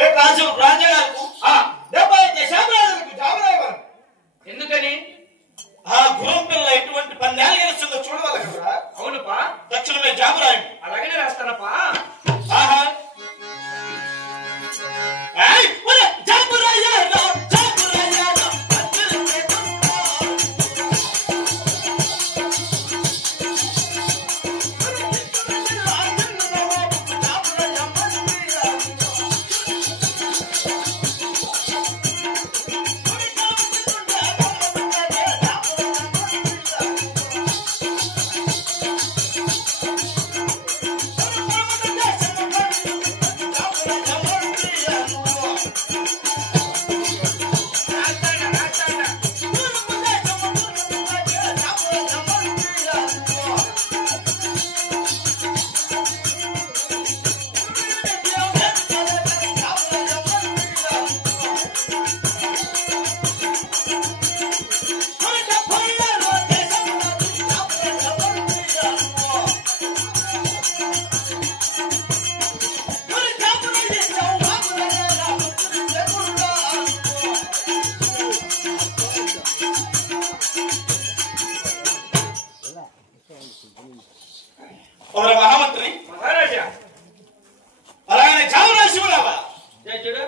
రాజగారు 75 శాబరాజులకు జాబరాయవరం. ఎందుకని? ఆ గురం పిల్ల ఎటువంటి పన్నేళ్ళు గెలుస్తుందో చూడవాలి కదా. అవునుపా, తక్షణమే జాబరాయుడు. అలాగనే రాస్తానప్పా. ఆహా మహామంత్రి మహారాజా అలాగే జాబరాజు శివరావా చూడు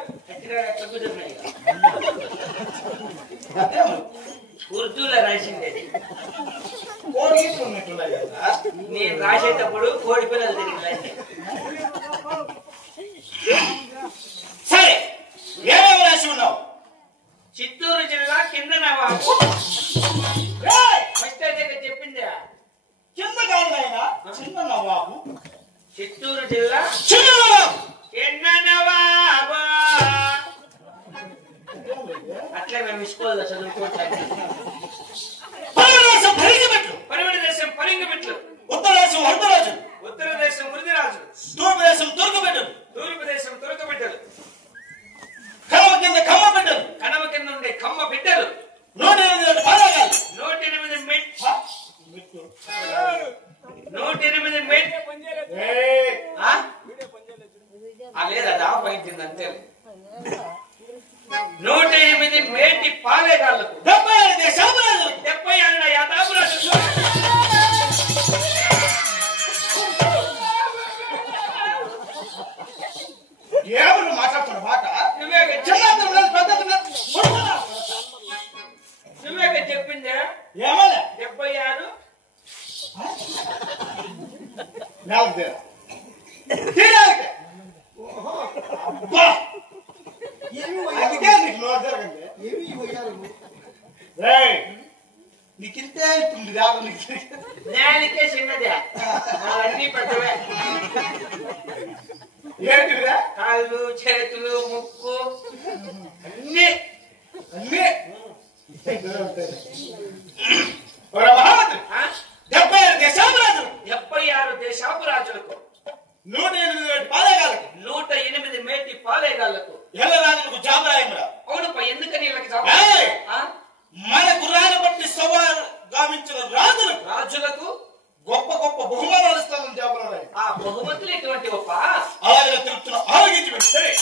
ఉర్దూలో రాసింది. నేను రాసేటప్పుడు కోడి పిల్లలు తిరిగి. సరే, ఏమేమి రాసి ఉన్నావు? చిత్తూరు జిల్లా కింద నవాబు. ఫస్ట్ అయితే చెప్పిందా? కింద కాదు నాయనా, చిన్న నవాబు. చిత్తూరు జిల్లా చిన్న నవాబు. కింద నవాబు. అట్లే మేము స్కూల్లో చదువుకుంటాం. పరమదేశం పరిగిమెట్లు. పరమదేశం పరిగిమెట్లు. ఉత్తరదేశం వరదరాజు. ఉత్తరదేశం వరదరాజు. తూర్పుదేశం తుర్కబిడ్డలు. తూర్పుదేశం తురకబిడ్డలు. కడమ కింద కమ్మ బిడ్డలు. కడమ కింద ఉండే కమ్మ బిడ్డలు. 108 పాదాలు. 108 మెట్లు. 108 మెట్లు. లేదా దా పైంది అంతే. 108 మేటి పాలేగాళ్లకు 76 శాబరాజులు. 76 యాదాపురాజులు. ఏమన్నా మాట్లాడుతున్న మాట? నువ్వే చెప్పిందా? ఏమన్నా 76 నీకింతే నేనికే చిన్నదే, అన్ని పెద్దవే. ఏంటిరా? కాళ్ళు చేతులు ముక్కు అన్ని అన్నీ 76 దేశాపురాజులు. 76 దేశాపు రాజులకు 108 పాలేగాళ్ళకు 108 మేటి పాలేగాళ్లకు ఎల్ల రాజులకు జాబరాయమురా. అవునప్ప, ఎందుకని వీళ్ళకి మనకు రాని బట్టి సవాలు గావించిన రాజులకు గొప్ప గొప్ప బహుమానాలు ఇస్తానని జాబరాయ్. ఆ బహుమతులు ఎటువంటి గొప్ప అలాగే తెలుపుతున్నా, ఆలోచించి సరే.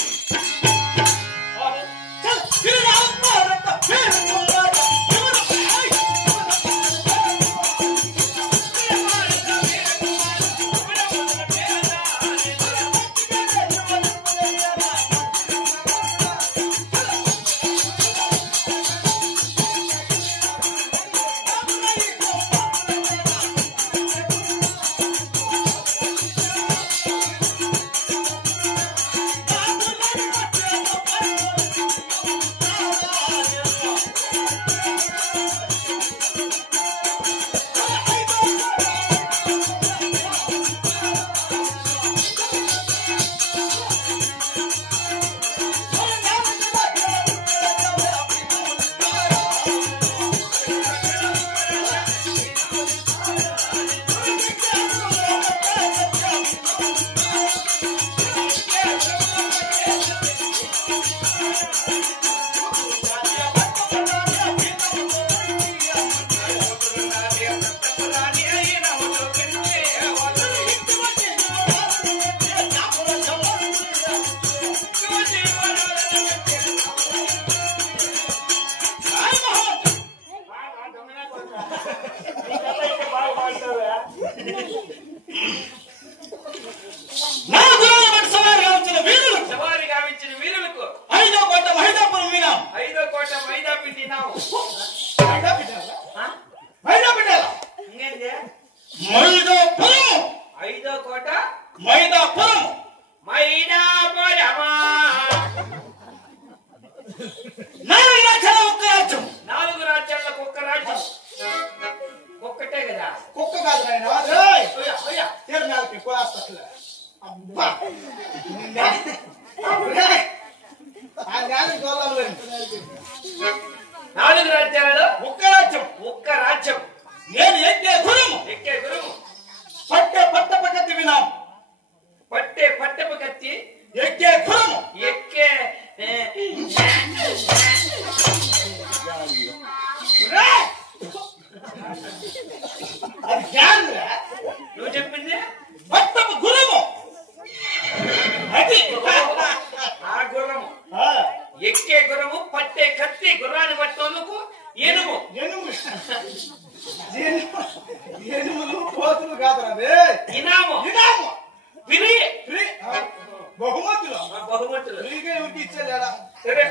బహుమతులు ఫ్రీగా ఎవరికి ఇచ్చేదా? సరే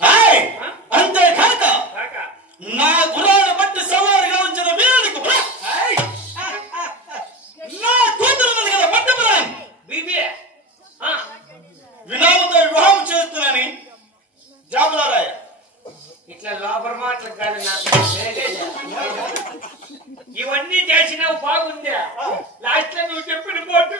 ఏయ్! అంతే కాక కాక నా గుర్రాన్ని బట్టి సవారిగా ఉంచిన వీరుడికి ఏయ్! నా కూతురు ఉంది కదా పట్టపురాన్ బీబీ వినామతో వివాహం చేస్తున్నానని జాబులో రాయ. ఇట్లా లోపల మాటలు కాదు నాకు తెలియదు. ఇవన్నీ చేసినావు బాగుందా? లాస్ట్ లో నువ్వు చెప్పిన పోటు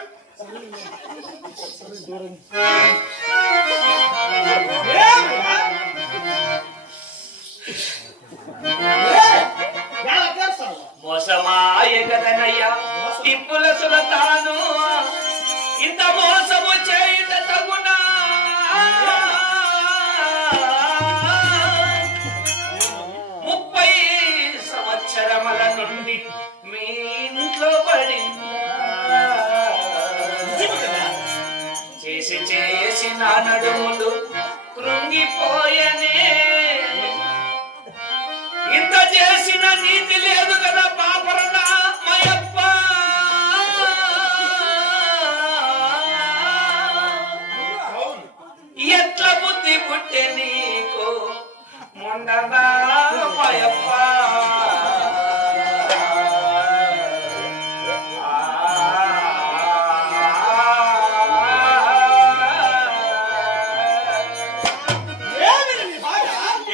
మోసమాయ కదనయ్యా తిప్పుల సులతాను ఇంత మోసము చేయుట తగునా? 30 సంవత్సరముల నుండి మీ ఇంట్లో పడిందా? చేసి చేసి నా నడుములు కృంగిపోయనే. ఇంత చేసిన నీతి లేదు కదా పాపరనా మయప్ప. ఎట్ల బుద్ధి పుట్టే నీకు మొండనా మయప్ప.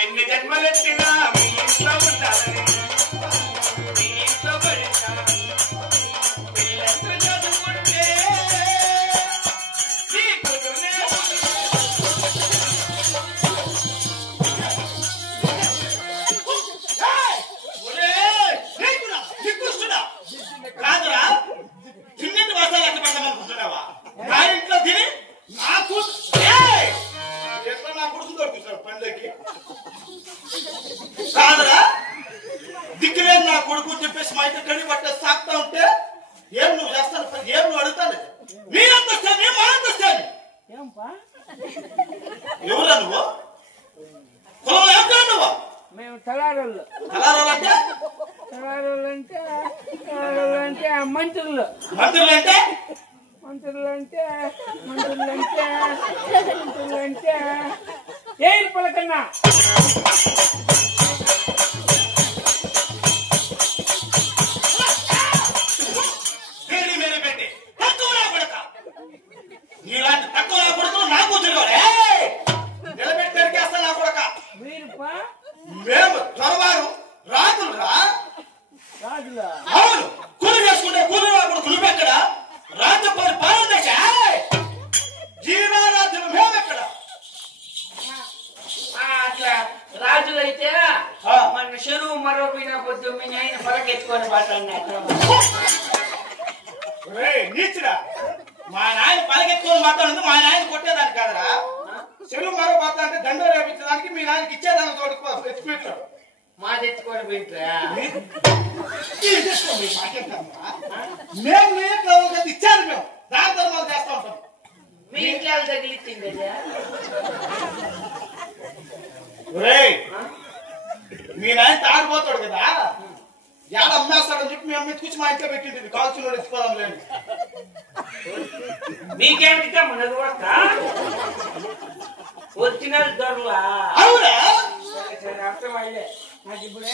ఎన్ని జన్మలెత్తినా మీ ఇంట్లో ఉంటారని మీ ఇంట్లో పడినా పిల్లలు చదువుకుంటే నీ కుటుంబే కాదురా తిన్నింటి వాసాలు ఎక్కడ పెట్టమనుకుంటున్నావా? నా ఇంట్లో తిని నా కూతురు ఎట్లా నా కొడుకు దొరుకుతాడు పనులకి? కాదురా దిక్కులేదు నా కొడుకు చెప్పేసి మా ఇంటి కడి పట్టే సాగుతా ఉంటే ఏం నువ్వు చేస్తాను ఏం నువ్వు అడుగుతాను? మీ అంతస్తాను మా అంతస్తాను ఎవరా నువ్వు? కులం ఏం కాదు నువ్వు? మేము తలారోళ్ళు కళారాలంటే తలారోళ్ళు అంటే మంత్రులు మంత్రులు అంటే ఏం పలకన్నా పేరు మేలు పెట్టి తక్కువ నా కొడక. నీలాంటి తక్కువ నా కొడుకు నా కూతురు నిలబెట్టి పెరిగేస్తా నా కొడక. వీరుపా మేము త్వరవారు రాజులు రా. రాజులా అవును కూలి చేసుకుంటే కూలి నా కొడుకు నువ్వెక్కడ? రాజ్య పరిపాలన దశ జీవరాజులు మేమెక్కడ? అట్లా రాజులైతే మన చెరువు మరో పోయిన పొద్దు మీ ఆయన పలకెత్తుకొని మాట్లాడినట్టు. నీచుడా మా నాయన పలకెత్తుకొని మాట్లాడింది మా నాయన కొట్టేదానికి కాదురా. చెరువు మరో పాత్ర అంటే దండ రేపించడానికి మీ నాయనకి ఇచ్చేదాన్ని తోడుకు ఎత్తిపెట్టాడు. మాది ఎత్తుకొని పోయింట్రా. మేము నీళ్ళు ఇచ్చారు మేము దాని ధర్మాలు చేస్తా ఉంటాం. మీ ఇంట్లో తగిలిచ్చింది మీ నాయన తాడిపోతాడు కదా ఎలా అమ్మేస్తాడని చెప్పి మేము ఎత్తుకొచ్చి మా ఇంట్లో పెట్టింది కాల్చులో ఎత్తుకోవడం లేదు. మీకేమిటా మనకు ఒరిజినల్ దొరలా? అవునా? సరే అర్థమైలే నాకు ఇప్పుడు